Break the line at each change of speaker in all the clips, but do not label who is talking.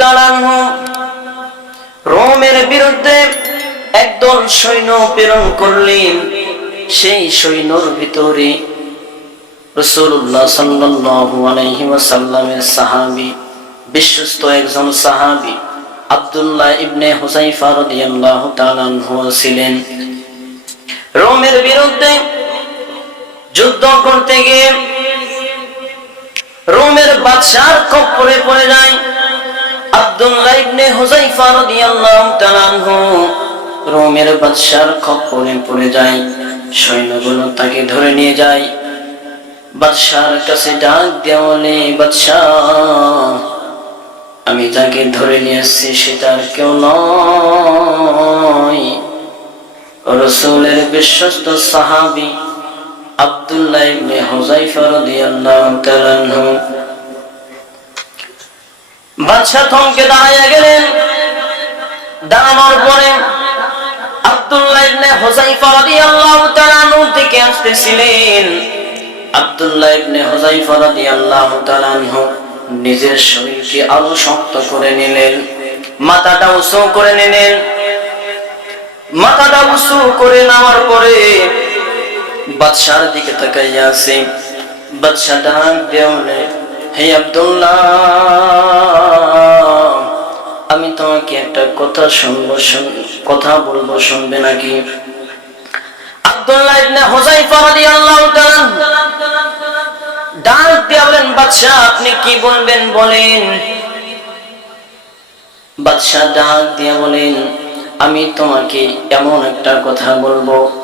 তাআলা রোমের বিরুদ্ধে একদল সৈন্য প্রেরণ করলেন। সেই সৈন্যর ভিতরে সাল্লাল্লাহু আলাইহি ওয়াসাল্লামের সাহাবী, বিশ্বস্ত একজন সাহাবী, আব্দুল্লাহ ইবনে হুযাইফা রাদিয়াল্লাহু তাআলা ছিলেন। রোমের বিরুদ্ধে যুদ্ধ করতে গিয়ে রোমের বাদশার খপ্পরে পড়ে যায়। আব্দুল্লাহ ইবনে হুযাইফা রাদিয়াল্লাহু তাআলা আনহু রোমের বাদশার খপ্পরে পড়ে যায়। সৈন্যগুলো তাকে ধরে নিয়ে যায়। বাদশার কাছে ডাক দেওয়া বলে, বাদশাহ, আমি যাকে ধরে নিয়ে এসেছি সেটা আর কেউ নয়। রসুলের বিশ্বস্ত সাহাবী আব্দুল্লাহ ইবনে রাদিয়াল্লাহু তাআলা বাদশাহ থমকে দাঁড়াইয়া গেলেন। দাঁড়ানোর পরে আব্দুল্লাহ ইবনে রাদিয়াল্লাহু তাআলা আসতেছিলেন। আব্দুল্লাহ ইবনে রাদিয়াল্লাহু তাআলা নিজের শরীরকে আরও শক্ত করে নিলেন। মাথাটা উঁচু করে নিলেন। মাথাটা উঁচু করে নেওয়ার পরে বাদশার দিকে তাকাইয়া আছে। বাদশা ডাক দেওয়ালে হে আব্দুল্লাহ, আমি তোমাকে একটা কথা শুনব, শুন- কথা বলব, শুনবে নাকি? আব্দুল্লাহ ইবনে হুযাইফা রাদিয়াল্লাহু তাআলা ডাক দিয়ে বলেন, বাদশাহ, আপনি কি বলবেন, বলেন? বাদশাহ ডাক দিয়ে বলেন, আমি তোমাকে এমন একটা কথা বলব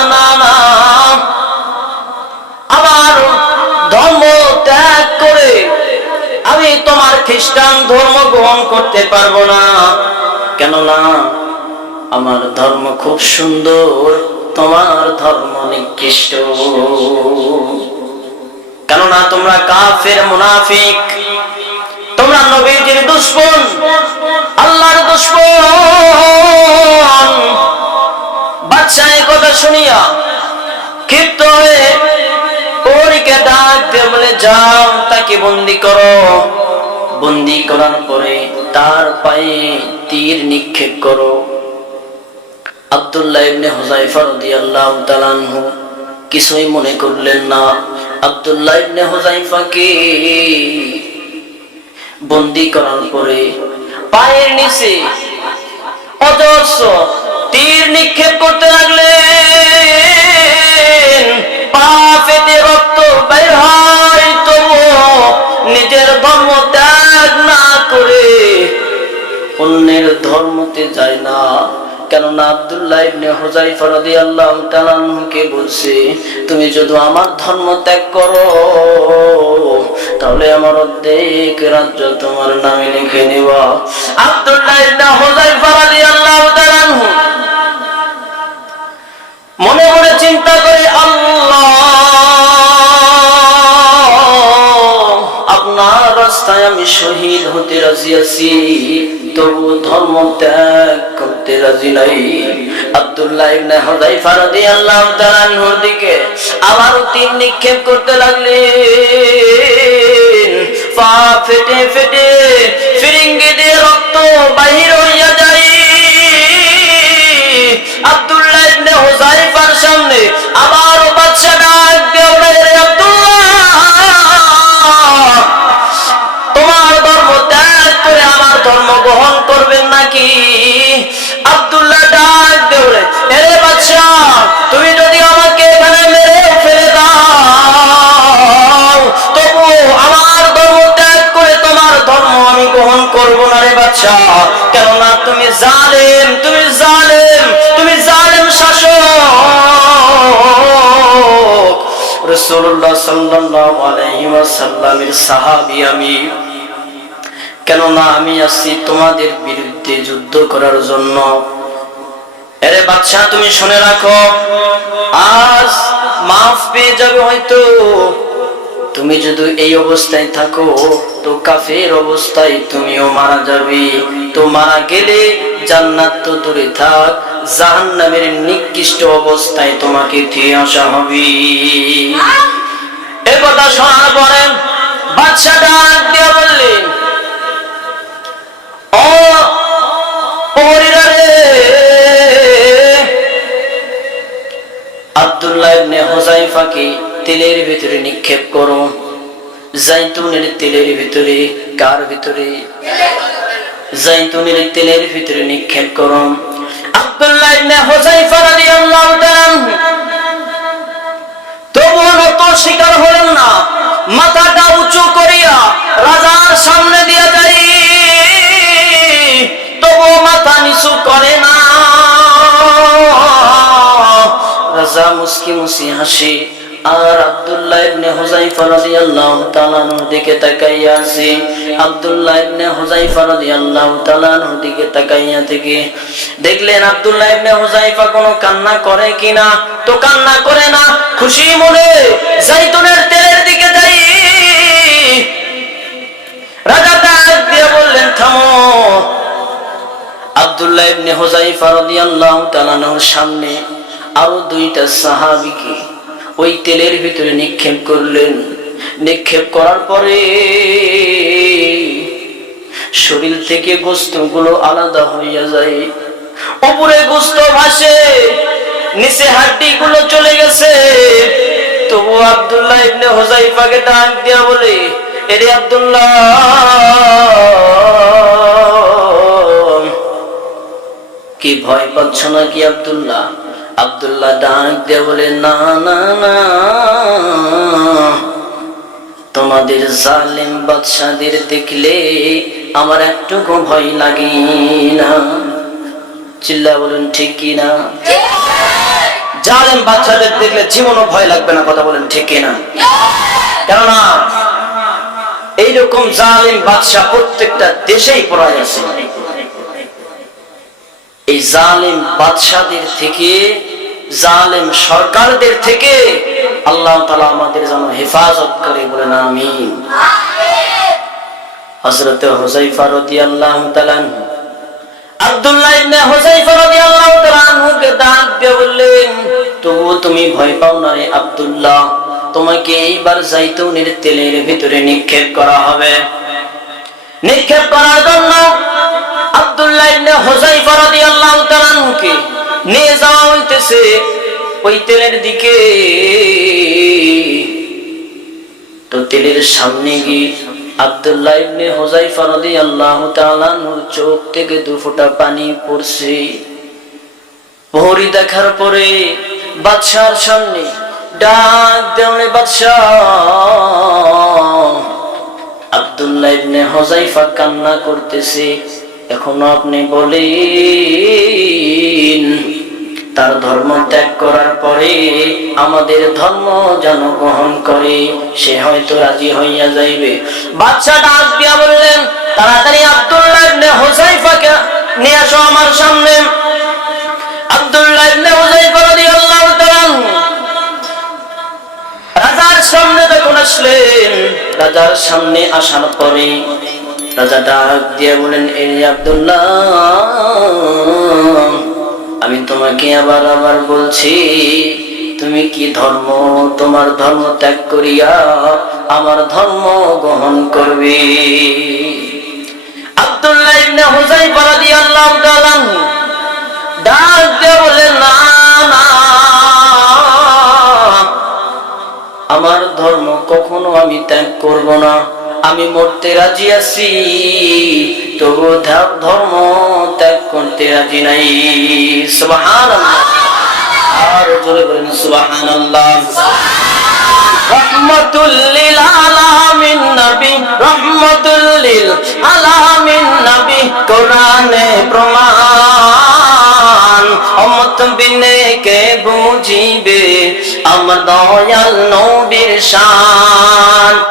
খ্রিস্টান ধর্ম গ্রহণ করতে পারব না। কেননা আমার ধর্ম খুব সুন্দর, তোমার ধর্ম নিকৃষ্ট। কেননা তোমরা কাফের, মুনাফিক, তোমরা নবীজির দুশ্মন, আল্লাহর দুশ্মন। এই কথা শুনিয়া ক্ষিপ্ত হয়ে পরীকে ডাক দিয়ে বলে, যাও, তাকে বন্দি করো। বন্দি করার পরে তার পায়ে তীর নিক্ষেপ করো। আব্দুল্লাহ ইবনে হুযাইফা রাদিয়াল্লাহু তাআলা কিছুই মনে করলেন না। আব্দুল্লাহ ইবনে হুযাইফাকে বন্দি করার পরে পায়ের নিচে অজস্র তীর নিক্ষেপ করতে লাগলেন। পা ফেটে রক্ত বের হয়, তবুও নিজের ধর্ম অন্যের ধর্মতে যায় না। কেননা আব্দুল্লাহ ইবনে হুজাইফা রাদিয়াল্লাহু তাআলা আনহুকে বলছে, তুমি যদি আমার ধর্ম ত্যাগ করো, তাহলে আমার অর্ধেক রাজ্য তোমার নামে লিখে নেওয়া আব্দুল্লাহ ইবনে হুযাইফা রাস্তায় আমি শহীদ হতে রাজি আছি, তবু ধর্ম ত্যাগ করতে রাজি নাই। আব্দুল্লাহ ইবনে রাদিয়াল্লাহু তাআলা আনহুর দিকে আবার তীর নিক্ষেপ করতে পা ফেটে ফেটে ফিরিঙ্গি দিয়ে রক্ত বাহির হইয়া যায়। আব্দুল্লাহ ইবনে হুযাইফার সামনে আবার ডাক দিয়ে না কেননা তুমি জালেম তুমি জালেম তুমি জালেম শাসক। আলাইহি ওয়াসাল্লামের সাহাবী আমি। কেননা আমি আসছি তোমাদের বিরুদ্ধে যুদ্ধ করার জন্য। এরে বাদশা, তুমি শুনে রাখো, আজ মাফ পেয়ে যাবে হয়তো। তুমি যদি এই অবস্থায় থাকো, তো কাফের অবস্থায় তুমিও মারা যাবে। তো মারা গেলে জান্নাত তো দূরে থাক, জাহান্নামের নিকৃষ্ট অবস্থায় তোমাকে ফিরে আসা হবে। এ কথা শোনার পরে দিয়া বললেন আব্দুল্লাহ ইবনে তেলের ভিতরে নিক্ষেপ করো। জাইতুনের তেলের ভিতরে, কার ভিতরে? জাইতুনের তেলের ভিতরে নিক্ষেপ করো। আব্দুল্লাহ ইবনে রাদিয়াল্লাহু তাআলা স্বীকার হলেন না। মাথাটা উঁচু করিয়া রাজার সামনে দিয়া যাই। তবুও মাথা নিচু করে না। রাজা মুসকি মুসি হাসি আর আব্দুল্লাহ ইবনে হুযায়ফা রাদিয়াল্লাহু তাআলা আনহুর দিকে তাকাইয়া আব্দুল্লাহ ইবনে রাদিয়াল্লাহু তাআলা আনহুর দিকে তাকাইয়া থেকে দেখলেন আব্দুল্লাহ ইবনে হুযায়ফা কোনো কান্না করে কিনা? তো কান্না করে না, খুশি মনে জাইতুনের তেলের দিকে যাই। রাজা ডাক দিয়ে বললেন, থামো। আব্দুল্লাহ ইবনে হুযায়ফা রাদিয়াল্লাহু তাআলা আনহুর সামনে আরও দুইটা সাহাবীকে ওই তেলের ভিতরে নিক্ষেপ করলেন। নিক্ষেপ করার পরে শরীর থেকে গোস্তগুলো আলাদা হইয়া যায়। উপরে গোস্ত ভাসে, নিচে হাড্ডি গুলো চলে গেছে। তবু আব্দুল্লাহ ইবনে হুযায়ফাকে ডাক দিয়া বলে, এরে আব্দুল্লাহ, কি ভয় পাচ্ছ না কি আব্দুল্লাহ? আব্দুল্লাহ ডাক দিয়ে বলে না না না। তোমাদের জালিম বাদশাদের দেখলে আমার একটুকু ভয় লাগে না। চিল্লা বলুন ঠিক কি না? জালেম বাচ্চাদের দেখলে জীবনও ভয় লাগবে না কথা বলেন ঠিক কি না? কেননা এইরকম জালিম বাদশা প্রত্যেকটা দেশেই পড়ায় আছে। এই জালিম বাদশাদের থেকে জালিম সরকারদের থেকে আল্লাহ তালা আমাদের যেন হেফাজত করে হজরত আব্দুল্লাহ ইবনে হুজাইফা রাদিয়াল্লাহু তাআলা আনহুকে ডাক দিয়ে বললেন তবুও তুমি ভয় পাও না রে আব্দুল্লাহ তোমাকে এইবার জাইতুনের তেলের ভিতরে নিক্ষেপ করা হবে। নিক্ষেপ করার জন্য আব্দুল্লাহ ইবনে হুজাইফা রাদিয়াল্লাহু তাআলা আনহুকে নিয়ে ওই তেলের দিকে। তো তেলের সামনে গিয়ে আব্দুল্লাহ চোখ থেকে দু ফোঁটা পানি পড়ছে। ভরি দেখার পরে বাদশার সামনে ডাক বাদশাহ। কান্না করতেছে, এখনও আপনি বলেন তার ধর্ম ত্যাগ করার পরে আমাদের ধর্ম যেন গ্রহণ করে, সে হয়তো রাজি হইয়া যাইবে। বাচ্চা ডাক দিয়া বললেন, তাড়াতাড়ি আব্দুল্লাহ ইবনে হুজাইফাকে নিয়ে আসো আমার সামনে। আব্দুল্লাহ ইবনে রাদিয়াল্লাহু তাআলা রাজার সামনে যখন আসলেন, রাজার সামনে আসার পরে রাজা ডাক দিয়ে বলেন এই আব্দুল্লাহ আমি তোমাকে আবার আবার বলছি, তুমি কি ধর্ম? তোমার ধর্ম ত্যাগ করিয়া আমার ধর্ম গ্রহণ করবে। ডাক না আমার ধর্ম কখনো আমি ত্যাগ করব না। আমি মরতে রাজি আছি তবু ধর্ম করতে রাজি নাই। আর জোরে বলেন, সুবহানাল্লাহ। রহমতুল্লিল আলামিন নবী রহমতুল্লিল আলামিন নবী, কোরআনে প্রমাণ। অমত বিনে কে বুঝিবে, আমার দয়াল নবীর শান।